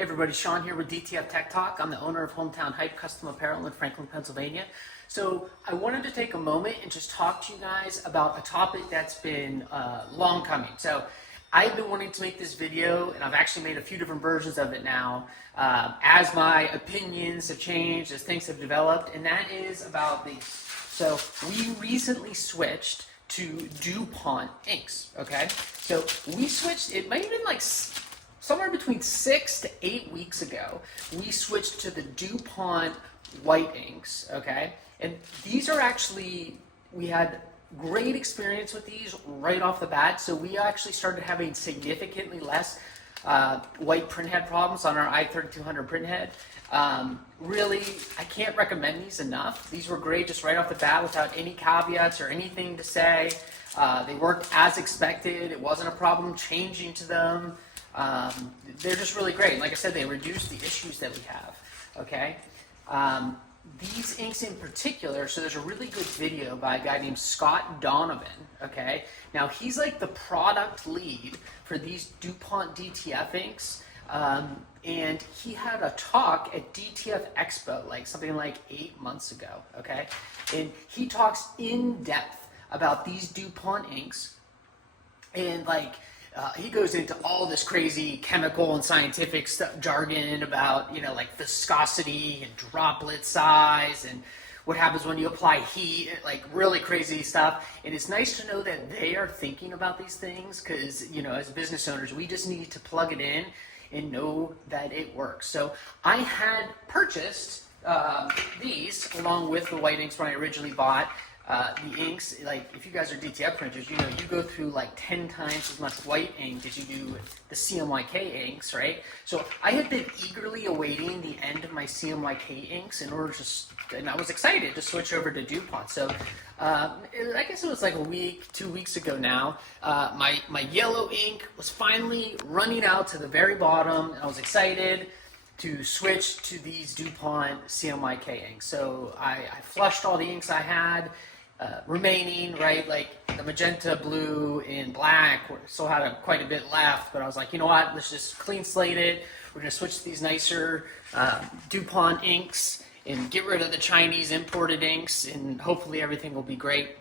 Hey everybody, Sean here with DTF Tech Talk. I'm the owner of Hometown Hype Custom Apparel in Franklin, Pennsylvania. So I wanted to take a moment and just talk to you guys about a topic that's been long coming. So I've been wanting to make this video, and I've actually made a few different versions of it now as my opinions have changed, as things have developed, and that is about these. So we recently switched to DuPont inks, okay? So we switched, it might have been like somewhere between 6 to 8 weeks ago, we switched to the DuPont white inks, okay? And these are actually, we had great experience with these right off the bat, so we actually started having significantly less white printhead problems on our i3200 printhead. Really, I can't recommend these enough. These were great just right off the bat without any caveats or anything to say. They worked as expected. It wasn't a problem changing to them. They're just really great. Like I said, they reduce the issues that we have, okay? These inks in particular, so there's a really good video by a guy named Scott Donovan, okay? Now, he's like the product lead for these DuPont DTF inks, and he had a talk at DTF Expo, like something like 8 months ago, okay? And he talks in depth about these DuPont inks, and like, he goes into all this crazy chemical and scientific jargon about, you know, like viscosity and droplet size and what happens when you apply heat, like really crazy stuff. And it's nice to know that they are thinking about these things because, you know, as business owners, we just need to plug it in and know that it works. So I had purchased these along with the white inks when I originally bought. The inks, like if you guys are DTF printers, you know you go through like 10 times as much white ink as you do the CMYK inks, right? So I had been eagerly awaiting the end of my CMYK inks in order to, and I was excited to switch over to DuPont. So I guess it was like a week, 2 weeks ago now. My yellow ink was finally running out to the very bottom, and I was excited to switch to these DuPont CMYK inks. So I flushed all the inks I had remaining, right? Like the magenta, blue, and black still had quite a bit left, but I was like, you know what? Let's just clean slate it. We're gonna switch to these nicer DuPont inks and get rid of the Chinese imported inks, and hopefully everything will be great.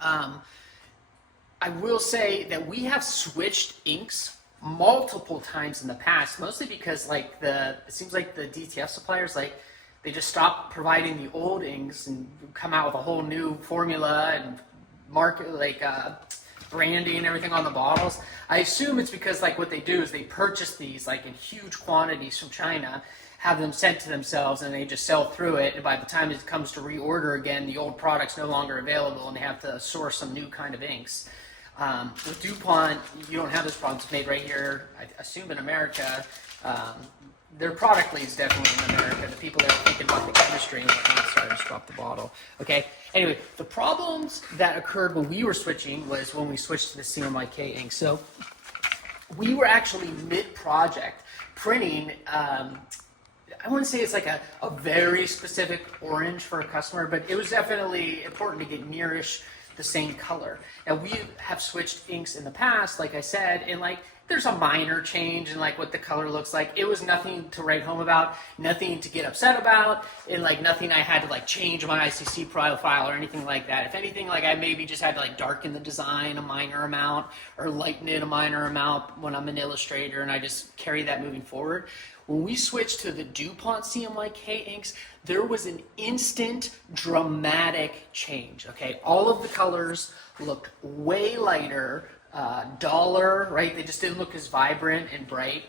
I will say that we have switched inks multiple times in the past, mostly because like it seems like the DTF suppliers, like they just stopped providing the old inks and come out with a whole new formula and market, like branding and everything on the bottles. I assume it's because like what they do is they purchase these like in huge quantities from China, have them sent to themselves, and they just sell through it, and by the time it comes to reorder again, the old product's no longer available and they have to source some new kind of inks. With DuPont, you don't have this problem. It's made right here, I assume in America. Their product leads definitely in America. The people that are thinking about the chemistry and whatnot. Sorry, I just dropped the bottle. Okay, anyway, the problems that occurred when we were switching was when we switched to the CMYK ink. So we were actually mid-project printing, I wouldn't say it's like a very specific orange for a customer, but it was definitely important to get nearish the same color. Now we have switched inks in the past, like I said, and like there's a minor change in like what the color looks like. It was nothing to write home about, nothing to get upset about, and like nothing I had to like change my ICC profile or anything like that. If anything, like I maybe just had to like darken the design a minor amount or lighten it a minor amount when I'm an illustrator, and I just carry that moving forward. When we switched to the DuPont CMYK inks, there was an instant dramatic change, okay? All of the colors looked way lighter, duller, right? They just didn't look as vibrant and bright.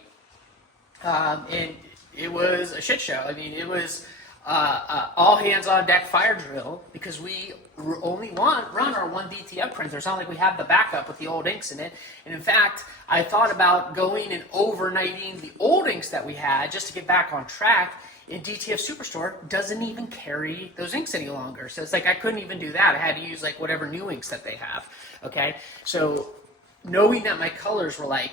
And it was a shit show. I mean, it was all hands on deck fire drill because we only run our one DTF printer. It's not like we have the backup with the old inks in it. And in fact, I thought about going and overnighting the old inks that we had just to get back on track. And DTF Superstore doesn't even carry those inks any longer. So it's like I couldn't even do that. I had to use like whatever new inks that they have, okay? So knowing that my colors were like,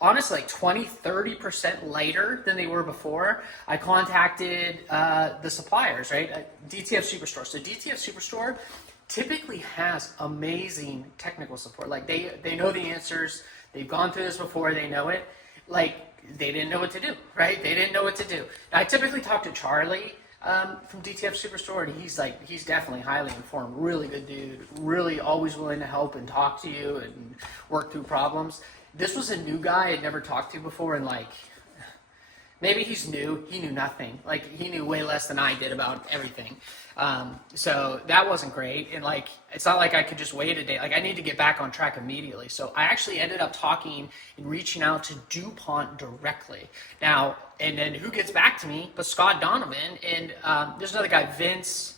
honestly, like 20-30% lighter than they were before, I contacted the suppliers, right? DTF Superstore. So DTF Superstore typically has amazing technical support. Like they know the answers. They've gone through this before. They know it. Like they didn't know what to do, right? They didn't know what to do. Now, I typically talk to Charlie from DTF Superstore, and he's definitely highly informed, really good dude, really always willing to help and talk to you and work through problems. This was a new guy I'd never talked to before, and like, maybe he's new, he knew nothing. Like, he knew way less than I did about everything. So that wasn't great, and like, it's not like I could just wait a day. Like, I need to get back on track immediately. So I actually ended up talking and reaching out to DuPont directly. Now, and then who gets back to me but Scott Donovan, and there's another guy, Vince,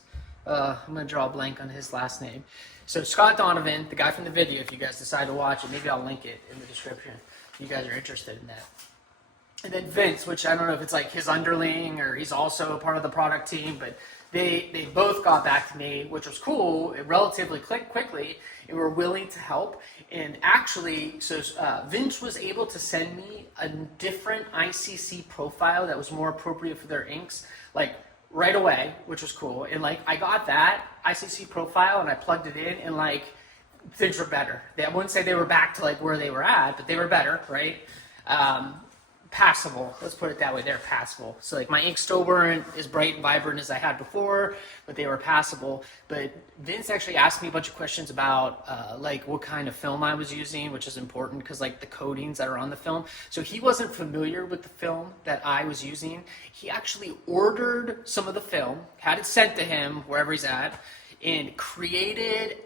I'm gonna draw a blank on his last name. So Scott Donovan, the guy from the video, if you guys decide to watch it, maybe I'll link it in the description if you guys are interested in that. And then Vince, which I don't know if it's like his underling or he's also a part of the product team, but they both got back to me, which was cool, relatively quickly, and were willing to help. And actually, so Vince was able to send me a different ICC profile that was more appropriate for their inks, like right away, which was cool. And like, I got that ICC profile and I plugged it in, and like, things were better. I wouldn't say they were back to like where they were at, but they were better, right? Passable. Let's put it that way. They're passable. So like, my inks still weren't as bright and vibrant as I had before, but they were passable. But Vince actually asked me a bunch of questions about like what kind of film I was using, which is important because like the coatings that are on the film. So he wasn't familiar with the film that I was using. He actually ordered some of the film, had it sent to him wherever he's at, and created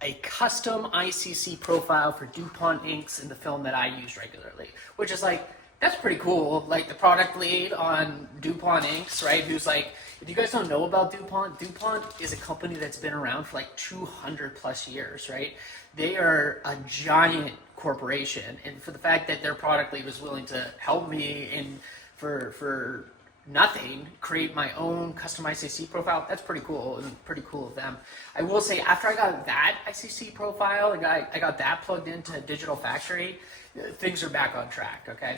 a custom ICC profile for DuPont inks in the film that I use regularly, which is like, that's pretty cool. Like, the product lead on DuPont inks, right, who's like, if you guys don't know about DuPont, DuPont is a company that's been around for like 200 plus years, right? They are a giant corporation, and for the fact that their product lead was willing to help me and for nothing create my own custom ICC profile, that's pretty cool, and pretty cool of them. I will say, after I got that ICC profile, I got that plugged into Digital Factory, things are back on track, okay?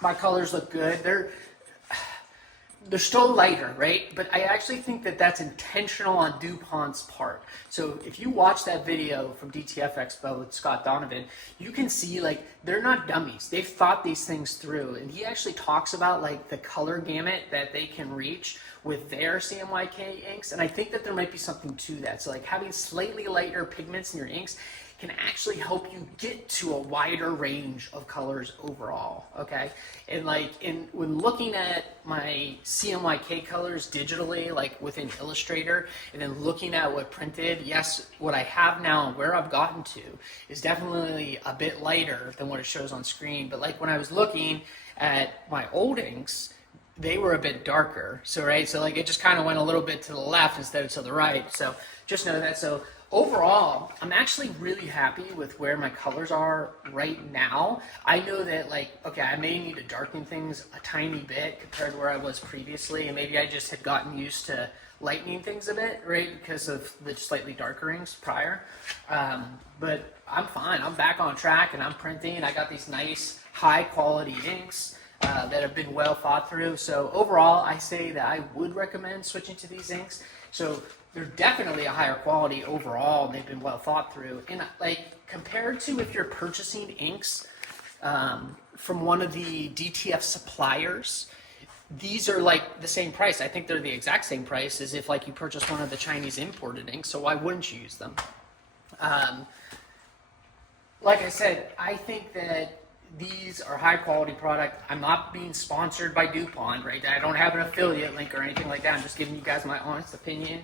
My colors look good. They're still lighter, right? But I actually think that that's intentional on DuPont's part. So if you watch that video from DTF Expo with Scott Donovan, you can see like, they're not dummies. They've thought these things through. And he actually talks about like the color gamut that they can reach with their CMYK inks. And I think that there might be something to that. So like, having slightly lighter pigments in your inks can actually help you get to a wider range of colors overall, okay? And like, when looking at my CMYK colors digitally, like within Illustrator, and then looking at what printed, yes, what I have now and where I've gotten to is definitely a bit lighter than what it shows on screen. But like, when I was looking at my old inks, they were a bit darker. So, right, so like, it just kind of went a little bit to the left instead of to the right. So just know that. So overall, I'm actually really happy with where my colors are right now. I know that like, okay, I may need to darken things a tiny bit compared to where I was previously, and maybe I just had gotten used to lightening things a bit, right, because of the slightly darker inks prior. But I'm fine. I'm back on track, and I'm printing. I got these nice high quality inks that have been well thought through. So overall, I say that I would recommend switching to these inks. So they're definitely a higher quality overall, and they've been well thought through. And like, compared to if you're purchasing inks from one of the DTF suppliers, these are like the same price. I think they're the exact same price as if like you purchased one of the Chinese imported inks, so why wouldn't you use them? Like I said, I think that these are high quality product. I'm not being sponsored by DuPont, right? I don't have an affiliate link or anything like that. I'm just giving you guys my honest opinion.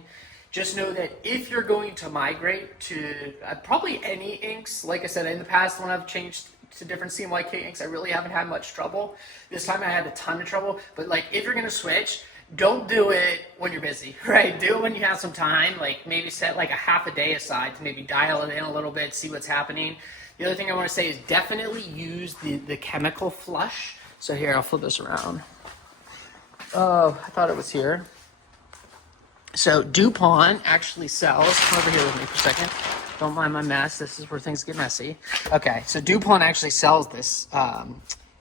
Just know that if you're going to migrate to probably any inks, like I said, in the past when I've changed to different CMYK inks, I really haven't had much trouble. This time I had a ton of trouble, but like, if you're gonna switch, don't do it when you're busy, right? Do it when you have some time, like maybe set like a half a day aside to maybe dial it in a little bit, see what's happening. The other thing I want to say is definitely use the chemical flush. So here, I'll flip this around. Oh, I thought it was here. So DuPont actually sells, come over here with me for a second. Don't mind my mess. This is where things get messy. Okay, so DuPont actually sells this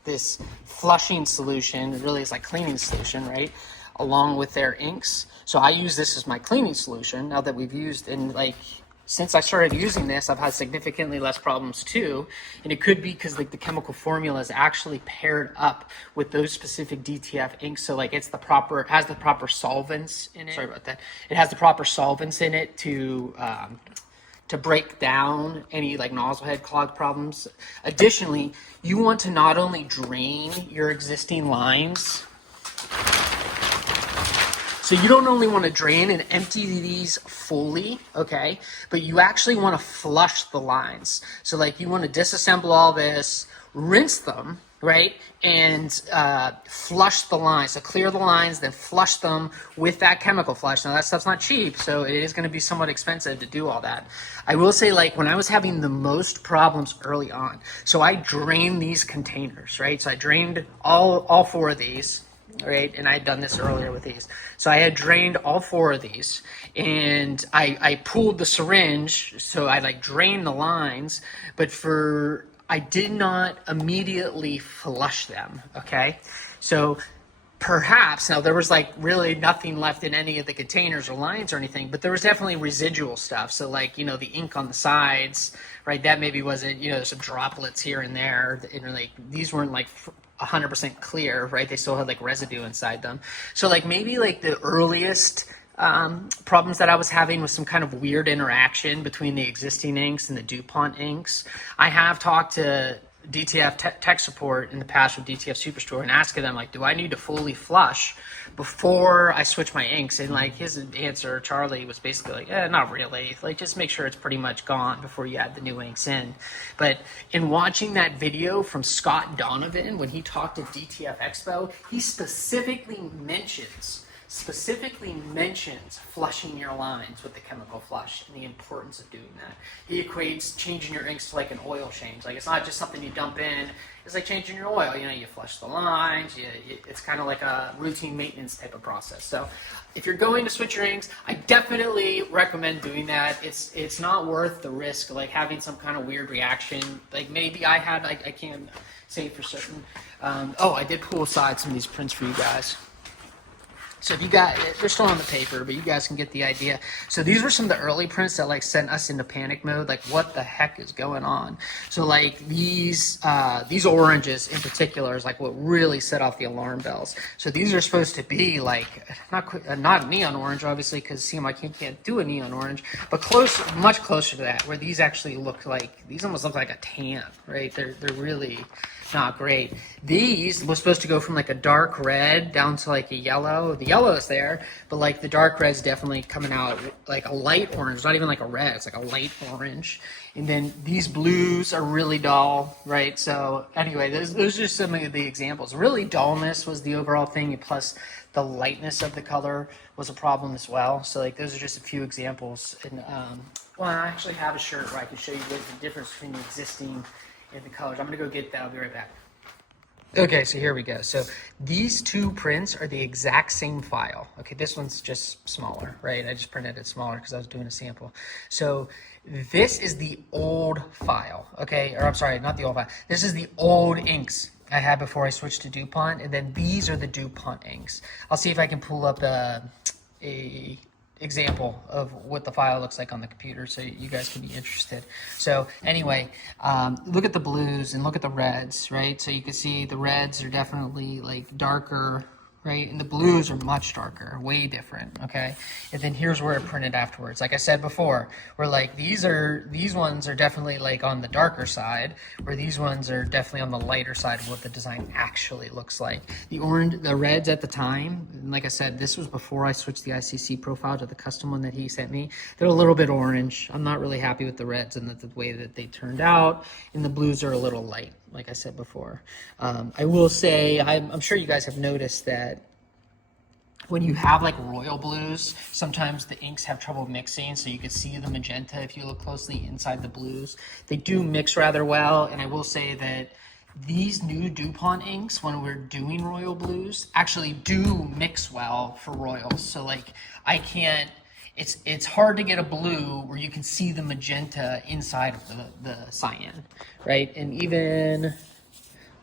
this flushing solution. It really is like cleaning solution, right? Along with their inks. So I use this as my cleaning solution now that we've used in like since I started using this, I've had significantly less problems too. And it could be because like the chemical formula is actually paired up with those specific DTF inks. So like it's the proper, has the proper solvents in it. Sorry about that. It has the proper solvents in it to break down any like nozzle head clog problems. Additionally, you want to not only drain your existing lines, so you don't only want to drain and empty these fully, okay, but you actually want to flush the lines. So like you want to disassemble all this, rinse them, right, and flush the lines. So clear the lines, then flush them with that chemical flush. Now that stuff's not cheap, so it is going to be somewhat expensive to do all that. I will say, like, when I was having the most problems early on, so I drained these containers, right? So I drained all 4 of these, right? And I had done this earlier with these. So I had drained all 4 of these, and I pulled the syringe, so I like drained the lines, but I did not immediately flush them, okay? So perhaps, now there was like really nothing left in any of the containers or lines or anything, but there was definitely residual stuff. So like, you know, the ink on the sides, right, that maybe wasn't, you know, there's some droplets here and there, and like these weren't like 100% clear, right? They still had like residue inside them. So like maybe like the earliest problems that I was having was some kind of weird interaction between the existing inks and the DuPont inks. I have talked to DTF tech support in the past with DTF Superstore and asking them, like, do I need to fully flush before I switch my inks? And like his answer, Charlie, was basically like, not really. Like, just make sure it's pretty much gone before you add the new inks in. But in watching that video from Scott Donovan when he talked to DTF Expo, he specifically mentions flushing your lines with the chemical flush and the importance of doing that. He equates changing your inks to like an oil change. Like, it's not just something you dump in, it's like changing your oil. You know, you flush the lines, it's kind of like a routine maintenance type of process. So if you're going to switch your inks, I definitely recommend doing that. It's not worth the risk of like having some kind of weird reaction. Like maybe I can't say for certain. I did pull aside some of these prints for you guys. So if you got, they're still on the paper, but you guys can get the idea. So these were some of the early prints that like sent us into panic mode. Like, what the heck is going on? So like these oranges in particular is like what really set off the alarm bells. So these are supposed to be like not neon orange, obviously, because CMYK can't do a neon orange, but close, much closer to that, where these actually look like, these almost look like a tan, right? They're really not great. These were supposed to go from like a dark red down to like a yellow. The yellow is there, but like the dark red's definitely coming out like a light orange, not even like a red, it's like a light orange. And then these blues are really dull, right? So anyway, those are just some of the examples. Really, dullness was the overall thing, plus the lightness of the color was a problem as well. So like those are just a few examples. And well, I actually have a shirt where I can show you the difference between the existing and the colors. I'm gonna go get that, I'll be right back. Okay, so here we go. So these 2 prints are the exact same file. Okay, this one's just smaller, right? I just printed it smaller because I was doing a sample. So this is the old file, okay? Or I'm sorry, not the old file. This is the old inks I had before I switched to DuPont, and then these are the DuPont inks. I'll see if I can pull up a example of what the file looks like on the computer so you guys can be interested. So anyway, look at the blues and look at the reds, right? So you can see the reds are definitely like darker, right? And the blues are much darker, way different, okay? And then here's where it printed afterwards. Like I said before, we're like, these ones are definitely like on the darker side, where these ones are definitely on the lighter side of what the design actually looks like. The reds at the time, and like I said, this was before I switched the ICC profile to the custom one that he sent me. They're a little bit orange. I'm not really happy with the reds and the way that they turned out, and the blues are a little light, like I said before. I will say, I'm sure you guys have noticed that when you have like royal blues, sometimes the inks have trouble mixing, so you can see the magenta if you look closely inside the blues. They do mix rather well, and I will say that these new DuPont inks, when we're doing royal blues, actually do mix well for royals. So like it's hard to get a blue where you can see the magenta inside of the cyan, right? And even, let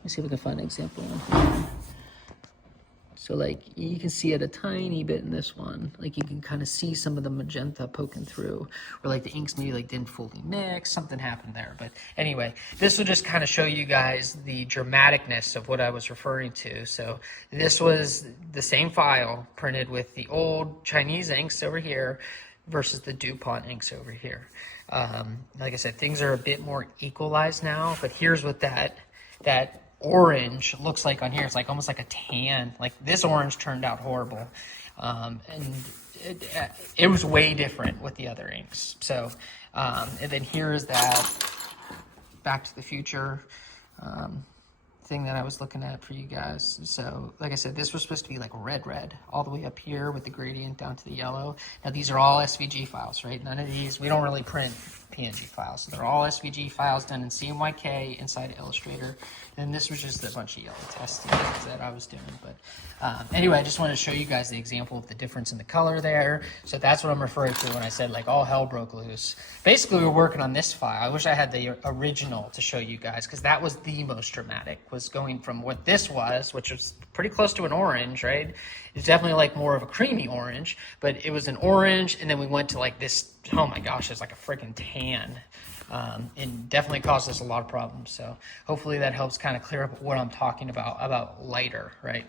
me see if we can find an example. So like you can see it a tiny bit in this one. Like you can kind of see some of the magenta poking through, or like the inks maybe like didn't fully mix, something happened there. But anyway, this will just kind of show you guys the dramaticness of what I was referring to. So this was the same file printed with the old Chinese inks over here versus the DuPont inks over here. Like I said, things are a bit more equalized now, but here's what that orange looks like on here. It's like almost like a tan. Like this orange turned out horrible, and it was way different with the other inks. So and then here is that Back to the Future thing that I was looking at for you guys. So like I said, this was supposed to be like red all the way up here with the gradient down to the yellow. Now these are all SVG files, right? None of these, we don't really print PNG files. So they're all SVG files done in CMYK inside Illustrator. And this was just a bunch of yellow testing that I was doing. But anyway, I just wanted to show you guys the example of the difference in the color there. So that's what I'm referring to when I said like all hell broke loose. Basically, we were working on this file. I wish I had the original to show you guys, because that was the most dramatic, was going from what this was, which was pretty close to an orange, right? It's definitely like more of a creamy orange, but it was an orange, and then we went to like this, oh my gosh, it's like a freaking tan. And definitely caused us a lot of problems. So hopefully that helps kind of clear up what I'm talking about lighter, right?